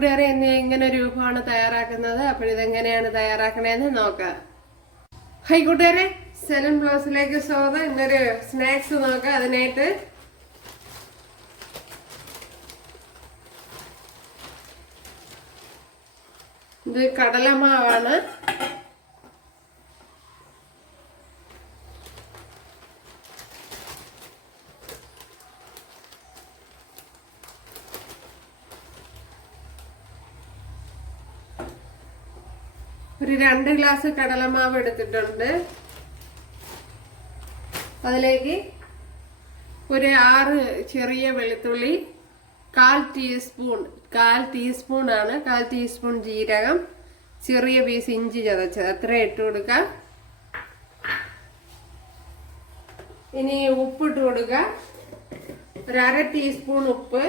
കൂട്ടുകാരെ എങ്ങനെ രൂപമാണ് തയ്യാറാക്കുന്നത്. അപ്പോൾ ഇതെങ്ങനെയാണ് തയ്യാറാക്കണേന്ന് നോക്കാം. ഹൈ കൂട്ടുകാരെ സെലൻ ബ്ലൗസിലേക്ക് സ്വാഗതം. ഇന്നൊരു സ്നാക്സ് നോക്കാം അതിനായിട്ട്. ഇത് കടലമാവാണ്. ഒരു രണ്ട് ഗ്ലാസ് കടലമാവ് എടുത്തിട്ടുണ്ട്. അതിലേക്ക് ഒരു ആറ് ചെറിയ വെളുത്തുള്ളി കാൽ ടീസ്പൂൺ കാൽ ടീസ്പൂൺ ആണ് കാൽ ടീസ്പൂൺ ജീരകം ചെറിയ പീസ് ഇഞ്ചി ചതച്ചത്. അത്ര ഇട്ട് കൊടുക്കുക ഇനി ഉപ്പിട്ട് കൊടുക്കുക ഒരു അര ടീസ്പൂൺ ഉപ്പ്.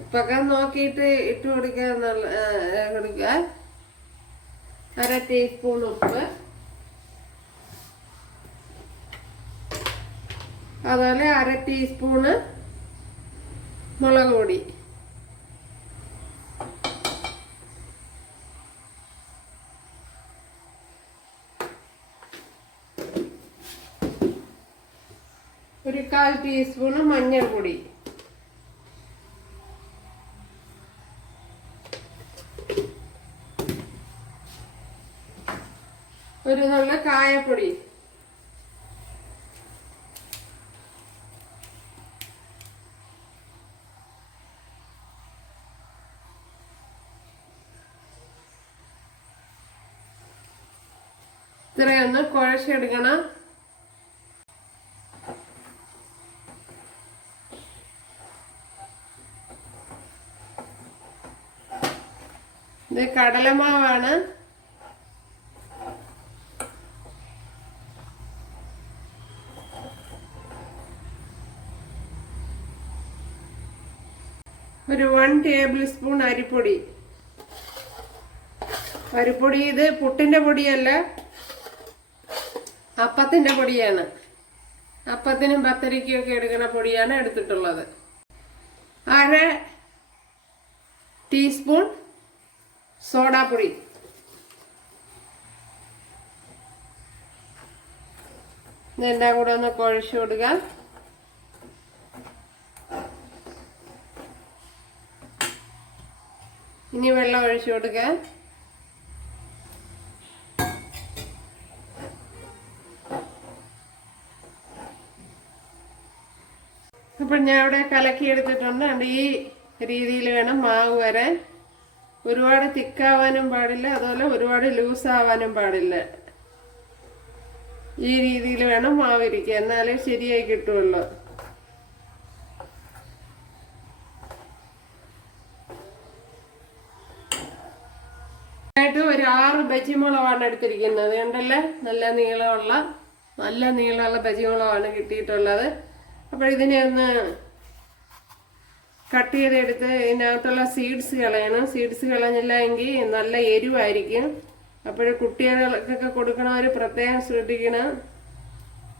ഉപ്പൊക്കെ നോക്കിയിട്ട് ഇട്ട് കൊടുക്കുക കൊടുക്കുക അര ടീസ്പൂൺ ഉപ്പ്. അതുപോലെ അര ടീസ്പൂണ് മുളക് പൊടി. ഒരു കാൽ ടീസ്പൂണ് മഞ്ഞൾപ്പൊടി. ഒരു നല്ല കായപ്പൊടി. ഇത്രയൊന്ന് കുഴച്ചെടുക്കണം. ഇത് കടലമാവാണ്. ഒരു വൺ ടേബിൾ സ്പൂൺ അരിപ്പൊടി. അരിപ്പൊടി ഇത് പുട്ടിന്റെ പൊടിയല്ല അപ്പത്തിന്റെ പൊടിയാണ്. അപ്പത്തിനും പത്തരിക്കൊക്കെ എടുക്കുന്ന പൊടിയാണ് എടുത്തിട്ടുള്ളത്. അര ടീസ്പൂൺ സോഡാപ്പൊടി. ഇതെല്ലാം കൂടെ ഒന്ന് കുഴച്ചു കൊടുക്കുക ഇനി വെള്ളം ഒഴിച്ചു കൊടുക്കുക അപ്പം ഞാൻ ഇവിടെ കലക്കി എടുത്തിട്ടുണ്ട്. അതുകൊണ്ട് ഈ രീതിയിൽ വേണം മാവ് വരാൻ ഒരുപാട് തിക്കാവാനും പാടില്ല അതുപോലെ ഒരുപാട് ലൂസ് ആവാനും പാടില്ല. ഈ രീതിയിൽ വേണം മാവ് ഇരിക്കുക എന്നാലേ ശരിയായി കിട്ടുള്ളൂ. ആയിട്ട് ഒരു ആറ് ബജിമുളകാണ് എടുത്തിരിക്കുന്നത്. കണ്ടല്ലേ? നല്ല നീളമുള്ള നല്ല നീളമുള്ള ബജിമുളകാണ് കിട്ടിയിട്ടുള്ളത്. അപ്പോൾ ഇതിനെ ഒന്ന് കട്ട് ചെയ്തെടുത്ത് ഇതിനകത്തുള്ള സീഡ്സ് കളയണം. സീഡ്സ് കളഞ്ഞില്ല എങ്കിൽ നല്ല എരിവായിരിക്കും. അപ്പോൾ കുട്ടികൾക്കൊക്കെ കൊടുക്കണവർ പ്രത്യേകം ശ്രദ്ധിക്കണം.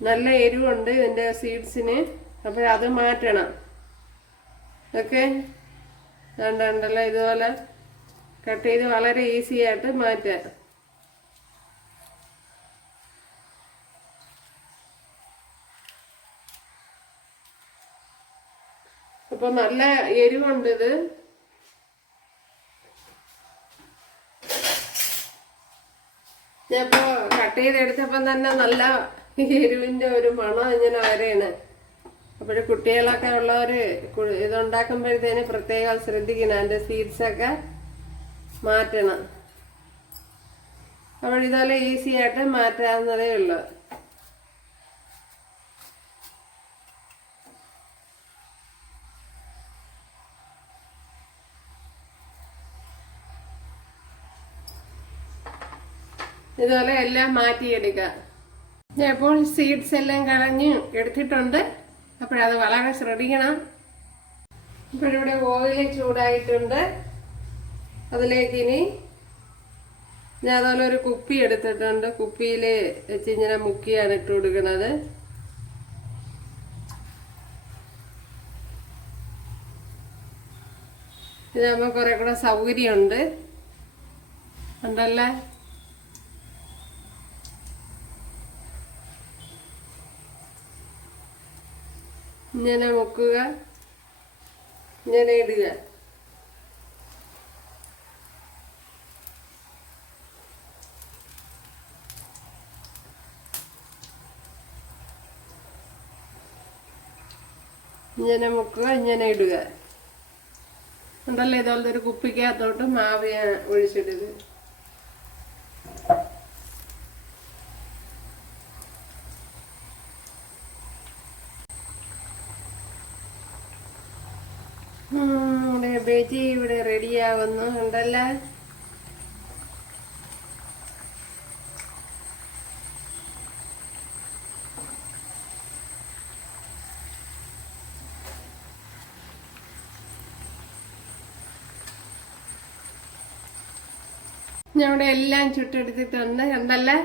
നല്ല എരിവുണ്ട് ഇതിന്റെ സീഡ്സിന് അപ്പോൾ മാറ്റണം. ഓക്കെ? ഉണ്ടല്ലോ ഇതുപോലെ കട്ട് ചെയ്ത് വളരെ ഈസി ആയിട്ട് മാറ്റാം. അപ്പൊ നല്ല എരിവുണ്ട് ഇത്. ഞാനിപ്പോ കട്ട് ചെയ്തെടുത്തപ്പം തന്നെ നല്ല എരിവിന്റെ ഒരു മണം ഇങ്ങനെ വരെയാണ്. അപ്പോൾ കുട്ടികളൊക്കെ ഉള്ളവര് കു- ഇതുണ്ടാക്കുമ്പോഴത്തേന് പ്രത്യേകം ശ്രദ്ധിക്കണം. അതിന്റെ സീഡ്സ് ഒക്കെ മാറ്റണം. അപ്പോൾ ഇതുപോലെ ഈസി ആയിട്ട് മാറ്റാവുന്നതേ ഉള്ളൂ. ഇതുപോലെ എല്ലാം മാറ്റിയെടുക്കുക ഇപ്പോൾ സീഡ്സ് എല്ലാം കളഞ്ഞ് എടുത്തിട്ടുണ്ട്. അപ്പോഴത് വളരെ ശ്രദ്ധിക്കണം. ഇപ്പോഴിവിടെ ഓയിൽ ചൂടായിട്ടുണ്ട്. അതിലേക്ക് ഇനി ഞാൻ അതുപോലെ ഒരു കുപ്പി എടുത്തിട്ടുണ്ട്. കുപ്പിയിൽ വെച്ച് ഇങ്ങനെ മുക്കിയാണ് ഇട്ട് കൊടുക്കുന്നത്. ഇതാകുമ്പോൾ കുറെ കൂടെ സൗകര്യമുണ്ട്. ഉണ്ടല്ലേ? ഇങ്ങനെ മുക്കുക. ഇങ്ങനെ ഇടുക. ഇങ്ങനെ മുക്കുക ഇങ്ങനെ ഇടുക ഉണ്ടല്ലോ ഇതുപോലത്തെ ഒരു കുപ്പിക്കകത്തോട്ട് മാവ് ഞാൻ ഒഴിച്ചിടുക ഇവിടെ ബേജി ഇവിടെ റെഡിയാവുന്നു ഉണ്ടല്ലോ ഞാൻ ഇവിടെ എല്ലാം ചുട്ടെടുത്തിട്ടുണ്ട്. കണ്ടല്ലേ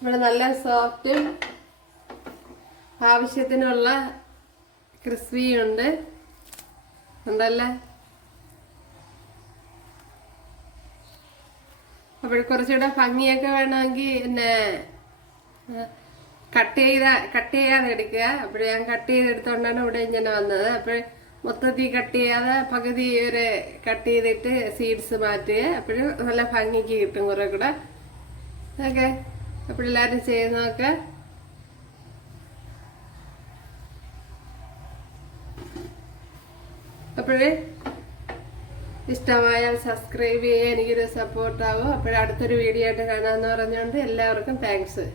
ഇവിടെ നല്ല സോഫ്റ്റും ആവശ്യത്തിനുള്ള ക്രിസ്പിയും ഉണ്ട് ഉണ്ടല്ലേ അപ്പോൾ കുറച്ചുകൂടെ ഭംഗിയൊക്കെ വേണമെങ്കിൽ പിന്നെ കട്ട് ചെയ്ത കട്ട് ചെയ്യാതെ എടുക്കുക. അപ്പോൾ ഞാൻ കട്ട് ചെയ്തെടുത്തോണ്ടാണ് ഇവിടെ ഇങ്ങനെ വന്നത്. അപ്പോൾ മൊത്തത്തിൽ കട്ട് ചെയ്യാതെ പകുതി വരെ കട്ട് ചെയ്തിട്ട് സീഡ്സ് മാറ്റുക അപ്പോഴും നല്ല ഭംഗിക്ക് കിട്ടും കുറെ കൂടെ. ഓക്കെ. അപ്പോൾ എല്ലാവരും ചെയ്ത് നോക്കുക അപ്പോഴേ ഇഷ്ടമായാൽ സബ്സ്ക്രൈബ് ചെയ്യുക. എനിക്കൊരു സപ്പോർട്ടാവും അപ്പോഴടുത്തൊരു വീഡിയോ ആയിട്ട് കാണാമെന്ന് പറഞ്ഞുകൊണ്ട് എല്ലാവർക്കും താങ്ക്സ്